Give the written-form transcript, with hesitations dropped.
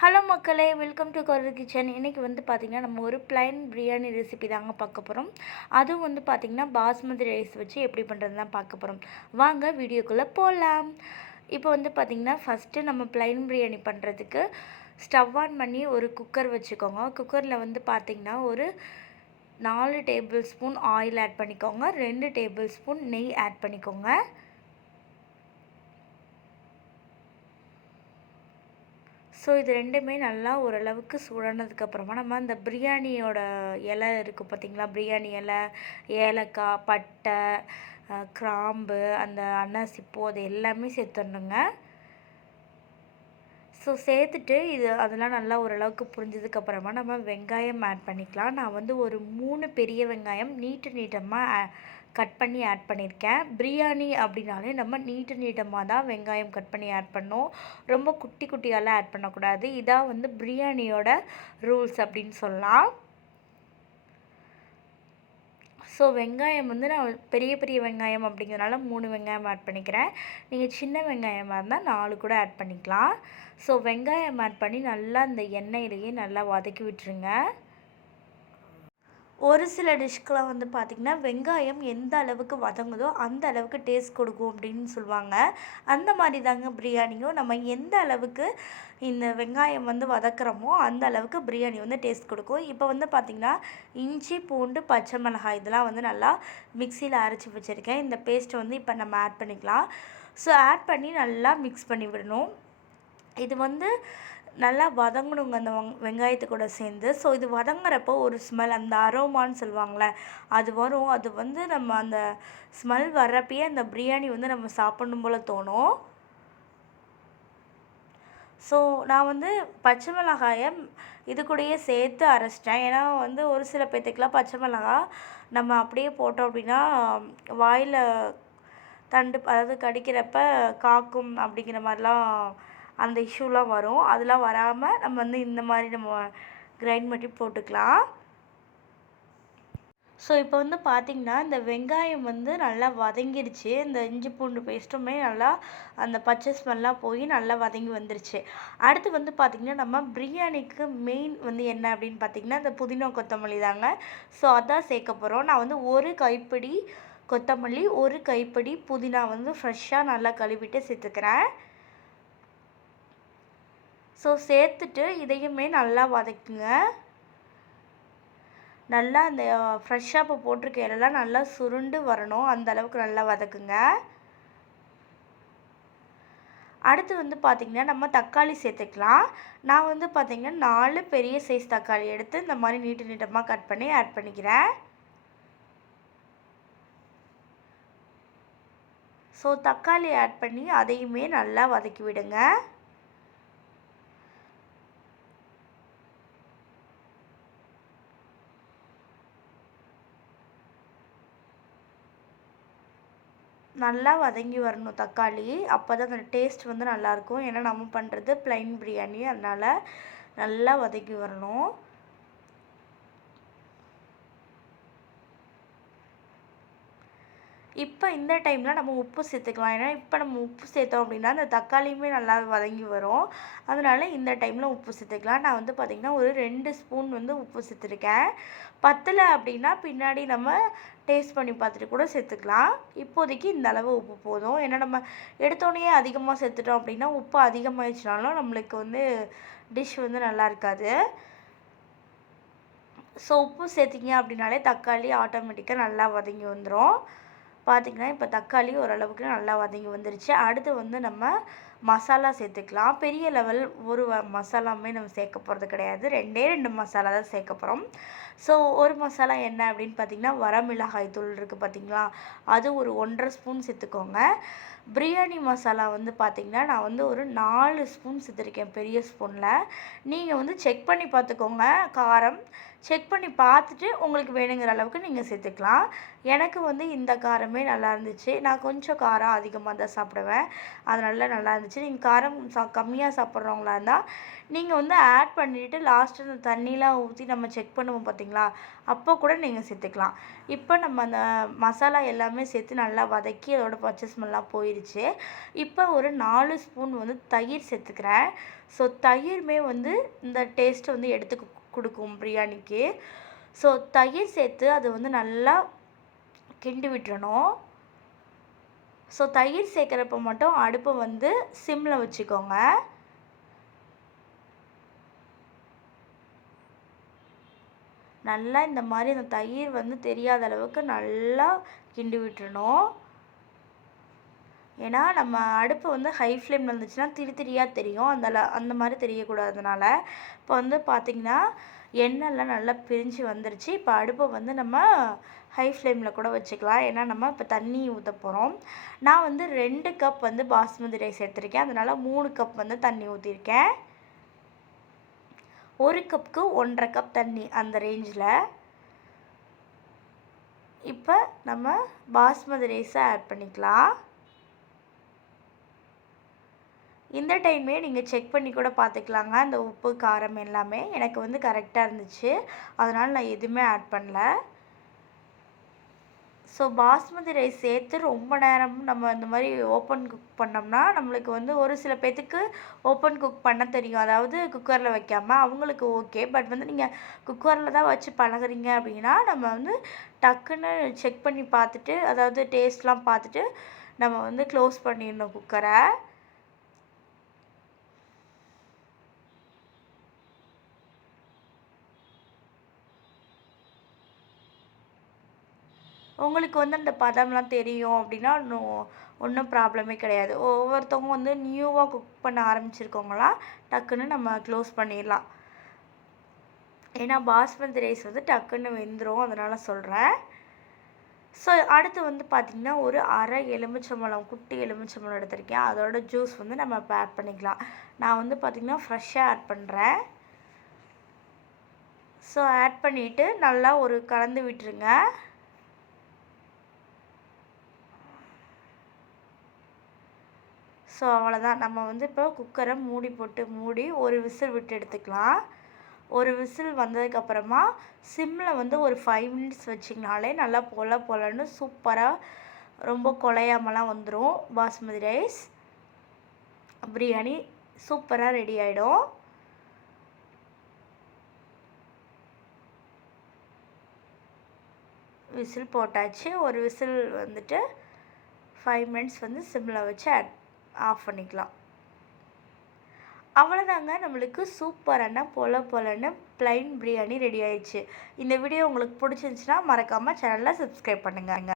Hello மக்களே, welcome to kitchen. இன்றைக்கி வந்து பார்த்திங்கன்னா நம்ம ஒரு ப்ளைன் பிரியாணி ரெசிபி தாங்க பார்க்க போகிறோம். அதுவும் வந்து பார்த்திங்கன்னா பாஸ்மதி ரைஸ் வச்சு எப்படி பண்ணுறது தான் பார்க்க போகிறோம். வாங்க வீடியோக்குள்ளே போகலாம். இப்போ வந்து பார்த்திங்கன்னா ஃபஸ்ட்டு நம்ம ப்ளைன் பிரியாணி பண்ணுறதுக்கு ஸ்டவ் ஆன் பண்ணி ஒரு குக்கர் வச்சுக்கோங்க. குக்கரில் வந்து பார்த்திங்கன்னா ஒரு 4 டேபிள் ஸ்பூன் ஆயில் ஆட் பண்ணிக்கோங்க. 2 டேபிள் ஸ்பூன் நெய் ஆட் பண்ணிக்கோங்க. ஸோ இது ரெண்டுமே நல்லா ஓரளவுக்கு சூடானதுக்கப்புறமா நம்ம அந்த பிரியாணியோட இலை இருக்குது பார்த்திங்களா, பிரியாணி இலை, ஏலக்காய், பட்டை, கிராம்பு, அந்த அன்னாசிப்பூ அது எல்லாமே சேர்த்துடணுங்க. ஸோ சேர்த்துட்டு அதெல்லாம் நல்லா ஓரளவுக்கு புரிஞ்சதுக்கப்புறமா நம்ம வெங்காயம் ஆட் பண்ணிக்கலாம். நான் வந்து ஒரு 3 பெரிய வெங்காயம் நீட்டமாக கட் பண்ணி ஆட் பண்ணியிருக்கேன். பிரியாணி அப்படின்னாலே நம்ம நீட்டமாக தான் வெங்காயம் கட் பண்ணி ஆட் பண்ணோம். ரொம்ப குட்டி குட்டியாலாம் ஆட் பண்ணக்கூடாது. இதான் வந்து பிரியாணியோட ரூல்ஸ் அப்படின்னு சொல்லலாம். ஸோ வெங்காயம் வந்து நான் பெரிய பெரிய வெங்காயம் அப்படிங்கிறனால 3 வெங்காயம் ஆட் பண்ணிக்கிறேன். நீங்கள் சின்ன வெங்காயமாக இருந்தால் 4 கூட ஆட் பண்ணிக்கலாம். ஸோ வெங்காயம் ஆட் பண்ணி நல்லா இந்த எண்ணெயிலேயே நல்லா வதக்கி விட்டுருங்க. ஒரு சில டிஷ்க்கெலாம் வந்து பார்த்திங்கன்னா வெங்காயம் எந்த அளவுக்கு வதங்குதோ அந்த அளவுக்கு டேஸ்ட் கொடுக்கும் அப்படின்னு சொல்லுவாங்க. அந்த மாதிரி தாங்க பிரியாணியும் நம்ம எந்த அளவுக்கு இந்த வெங்காயம் வந்து வதக்குறோமோ அந்த அளவுக்கு பிரியாணி வந்து டேஸ்ட் கொடுக்கும். இப்போ வந்து பார்த்திங்கன்னா இஞ்சி, பூண்டு, பச்சை மிளகாய் இதெல்லாம் வந்து நல்லா மிக்சியில் அரைச்சி வச்சுருக்கேன். இந்த பேஸ்ட்டை வந்து இப்போ நம்ம ஆட் பண்ணிக்கலாம். ஸோ ஆட் பண்ணி நல்லா மிக்ஸ் பண்ணி விடணும். இது வந்து நல்லா வதங்கணுங்க அந்த வெங்காயத்து கூட சேர்ந்து. ஸோ இது வதங்குறப்போ ஒரு ஸ்மெல், அந்த அரோமான்னு சொல்லுவாங்களே, அது வரும். அது வந்து நம்ம அந்த ஸ்மெல் வர்றப்பயே அந்த பிரியாணி வந்து நம்ம சாப்பிடணும் போல் தோணும். ஸோ நான் வந்து பச்சை மிளகாயை இது கூடயே சேர்த்து அரைச்சிட்டேன். ஏன்னா வந்து ஒரு சில பேத்துக்கெலாம் பச்சை மிளகா நம்ம அப்படியே போட்டோம் அப்படின்னா வாயில் தண்டு, அதாவது கடிக்கிறப்ப காக்கும் அப்படிங்கிற மாதிரிலாம் அந்த இஷ்யூலாம் வரும். அதெல்லாம் வராமல் நம்ம வந்து இந்த மாதிரி நம்ம கிரைண்ட் பண்ணி போட்டுக்கலாம். ஸோ இப்போ வந்து பார்த்திங்கன்னா இந்த வெங்காயம் வந்து நல்லா வதங்கிடுச்சு. இந்த இஞ்சி பூண்டு பேஸ்ட்டுமே நல்லா அந்த பச்சை ஸ்மெல்லாம் போய் நல்லா வதங்கி வந்துருச்சு. அடுத்து வந்து பார்த்திங்கன்னா நம்ம பிரியாணிக்கு மெயின் வந்து என்ன அப்படின்னு பார்த்திங்கன்னா இந்த புதினா கொத்தமல்லி தாங்க. ஸோ அதான் சேர்க்க போகிறோம். நான் வந்து ஒரு கைப்பிடி கொத்தமல்லி, ஒரு கைப்பிடி புதினா வந்து ஃப்ரெஷ்ஷாக நல்லா கழுவிட்டு சேர்த்துக்கிறேன். ஸோ சேர்த்துட்டு இதையுமே நல்லா வதக்குங்க. நல்லா அந்த ஃப்ரெஷ்ஷாக இப்போ போட்டிருக்க இலைலாம் நல்லா சுருண்டு வரணும், அந்த அளவுக்கு நல்லா வதக்குங்க. அடுத்து வந்து பார்த்திங்கன்னா நம்ம தக்காளி சேர்த்துக்கலாம். நான் வந்து பார்த்திங்கன்னா 4 பெரிய சைஸ் தக்காளி எடுத்து இந்த மாதிரி நீட்டமாக கட் பண்ணி ஆட் பண்ணிக்கிறேன். ஸோ தக்காளி ஆட் பண்ணி அதையுமே நல்லா வதக்கி விடுங்க. நல்லா வதங்கி வரணும் தக்காளி. அப்போ தான் அந்த டேஸ்ட் வந்து நல்லாயிருக்கும். ஏன்னா நம்ம பண்ணுறது ப்ளைன் பிரியாணி, அதனால் நல்லா வதக்கி வரணும். இப்போ இந்த டைமில் நம்ம உப்பு சேர்த்துக்கலாம். ஏன்னா இப்போ நம்ம உப்பு சேர்த்தோம் அப்படின்னா அந்த தக்காளியுமே நல்லா வதங்கி வரும். அதனால் இந்த டைமில் உப்பு சேர்த்துக்கலாம். நான் வந்து பார்த்திங்கன்னா ஒரு 2 ஸ்பூன் வந்து உப்பு சேர்த்துருக்கேன். பத்தலை அப்படின்னா பின்னாடி நம்ம டேஸ்ட் பண்ணி பார்த்துட்டு கூட சேர்த்துக்கலாம். இப்போதைக்கு இந்த அளவு உப்பு போதும். ஏன்னா நம்ம எடுத்தோடனே அதிகமாக சேர்த்துட்டோம் அப்படின்னா உப்பு அதிகமாகிடுச்சுனாலும் நம்மளுக்கு வந்து டிஷ் வந்து நல்லா இருக்காது. ஸோ உப்பு சேர்த்திங்க அப்படின்னாலே தக்காளி ஆட்டோமேட்டிக்காக நல்லா வதங்கி வந்துடும். பார்த்திங்கன்னா இப்போ தக்காளி ஓரளவுக்கு நல்லா வதங்கி வந்துருச்சு. அடுத்து வந்து நம்ம மசாலா சேர்த்துக்கலாம். பெரிய லெவல் ஒரு மசாலாவுமே நம்ம சேர்க்க போகிறது கிடையாது. 2 மசாலா தான் சேர்க்க போகிறோம். ஸோ ஒரு மசாலா என்ன அப்படின்னு பார்த்திங்கன்னா வரமிளகாய் தூள் இருக்குது பார்த்திங்களா, அது ஒரு 1.5 ஸ்பூன் சேர்த்துக்கோங்க. பிரியாணி மசாலா வந்து பார்த்திங்கன்னா நான் வந்து ஒரு 4 ஸ்பூன் சேர்த்துருக்கேன் பெரிய ஸ்பூனில். நீங்கள் வந்து செக் பண்ணி பார்த்துக்கோங்க. காரம் செக் பண்ணி பார்த்துட்டு உங்களுக்கு வேணுங்கிற அளவுக்கு நீங்கள் சேர்த்துக்கலாம். எனக்கு வந்து இந்த காரமே நல்லா இருந்துச்சு. நான் கொஞ்சம் காரம் அதிகமாக தான் சாப்பிடுவேன், அதனால நல்லா இருந்துச்சு. நீங்கள் காரம் கம்மியாக சாப்பிட்றவங்களா இருந்தால் நீங்கள் வந்து ஆட் பண்ணிவிட்டு லாஸ்ட்டு அந்த தண்ணிலாம் ஊற்றி நம்ம செக் பண்ணுவோம் பார்த்திங்களா, அப்போ கூட நீங்கள் சேர்த்துக்கலாம். இப்போ நம்ம அந்த மசாலா எல்லாமே சேர்த்து நல்லா வதக்கி அதோட பச்சை ஸ்மெல்லாம் போயிடுச்சு. ஆயிடுச்சு. இப்போ ஒரு 4 ஸ்பூன் வந்து தயிர் சேர்த்துக்கிறேன். ஸோ தயிருமே வந்து இந்த டேஸ்ட்டை வந்து எடுத்து கொடுக்கும் பிரியாணிக்கு. ஸோ தயிர் சேர்த்து அது வந்து நல்லா கிண்டி விட்டுறணும். ஸோ தயிர் சேர்க்குறப்ப மட்டும் அடுப்பை வந்து சிம்மில் வச்சுக்கோங்க. நல்லா இந்த மாதிரி அந்த தயிர் வந்து தெரியாத அளவுக்கு நல்லா கிண்டி விட்டுறணும். ஏன்னா நம்ம அடுப்பு வந்து ஹை ஃப்ளேமில் இருந்துச்சுன்னா திரியாக தெரியும். அந்த மாதிரி தெரியக்கூடாதனால இப்போ வந்து பார்த்திங்கன்னா எண்ணெய்லாம் நல்லா பிரிஞ்சு வந்துருச்சு. இப்போ அடுப்பை வந்து நம்ம ஹை ஃப்ளேமில் கூட வச்சுக்கலாம். ஏன்னா நம்ம இப்போ தண்ணி ஊற்ற போகிறோம். நான் வந்து 2 கப் வந்து பாஸ்மதி ரைஸ் எடுத்திருக்கேன். அதனால் 3 கப் வந்து தண்ணி ஊற்றிருக்கேன். 1 கப்புக்கு 1.5 கப் தண்ணி அந்த ரேஞ்சில். இப்போ நம்ம பாஸ்மதி ரைஸை ஆட் பண்ணிக்கலாம். இந்த டைமே நீங்கள் செக் பண்ணி கூட பார்த்துக்கலாங்க. அந்த உப்பு காரம் எல்லாமே எனக்கு வந்து கரெக்டாக இருந்துச்சு. அதனால் நான் எதுவுமே ஆட் பண்ணல. ஸோ பாஸ்மதி ரைஸ் சேர்த்து ரொம்ப நேரம் நம்ம இந்த மாதிரி ஓப்பன் குக் பண்ணோம்னா நம்மளுக்கு வந்து ஒரு சில பேத்துக்கு ஓப்பன் குக் பண்ண தெரியும். அதாவது குக்கரில் வைக்காமல் அவங்களுக்கு ஓகே. பட் வந்து நீங்கள் குக்கரில் தான் வச்சு பழகுறீங்க அப்படின்னா நம்ம வந்து டக்குன்னு செக் பண்ணி பார்த்துட்டு அதாவது டேஸ்ட்லாம் பார்த்துட்டு நம்ம வந்து க்ளோஸ் பண்ணிடணும் குக்கரை. உங்களுக்கு வந்து அந்த பதம்லாம் தெரியும் அப்படின்னா ஒன்றும் ப்ராப்ளமே கிடையாது. ஒவ்வொருத்தவங்க வந்து நியூவாக குக் பண்ண ஆரம்பிச்சிருக்கவங்களாம் டக்குன்னு நம்ம க்ளோஸ் பண்ணிடலாம். ஏன்னா பாஸ்மதி ரைஸ் வந்து டக்குன்னு வெந்துடும், அதனால் சொல்கிறேன். ஸோ அடுத்து வந்து பார்த்திங்கன்னா ஒரு அரை எலுமிச்சம்பழம், குட்டி எலுமிச்சம்பழம் எடுத்திருக்கேன். அதோட ஜூஸ் வந்து நம்ம இப்போ ஆட் பண்ணிக்கலாம். நான் வந்து பார்த்திங்கன்னா ஃப்ரெஷ்ஷாக ஆட் பண்ணுறேன். ஸோ ஆட் பண்ணிவிட்டு நல்லா ஒரு கலந்து விட்டுருங்க. ஸோ அவ்வளோதான். நம்ம வந்து இப்போ குக்கரை மூடி ஒரு விசில் விட்டு எடுத்துக்கலாம். ஒரு விசில் வந்ததுக்கப்புறமா சிம்மில் வந்து ஒரு 5 மினிட்ஸ் வச்சிங்கனாலே நல்லா பொலன்னு சூப்பராக ரொம்ப குழையாமலாம் வந்துடும். பாஸ்மதி ரைஸ் பிரியாணி சூப்பராக ரெடி ஆகிடும். விசில் போட்டாச்சு. ஒரு விசில் வந்துட்டு 5 மினிட்ஸ் வந்து சிம்மில் வச்சு ஆஃப் பண்ணிக்கலாம். அவ்வளோதாங்க, நம்மளுக்கு சூப்பரான பொலன்னு ப்ளைன் பிரியாணி ரெடி ஆயிடுச்சு. இந்த வீடியோ உங்களுக்கு பிடிச்சிருந்துச்சுன்னா மறக்காமல் சேனலை சப்ஸ்கிரைப் பண்ணுங்கள்.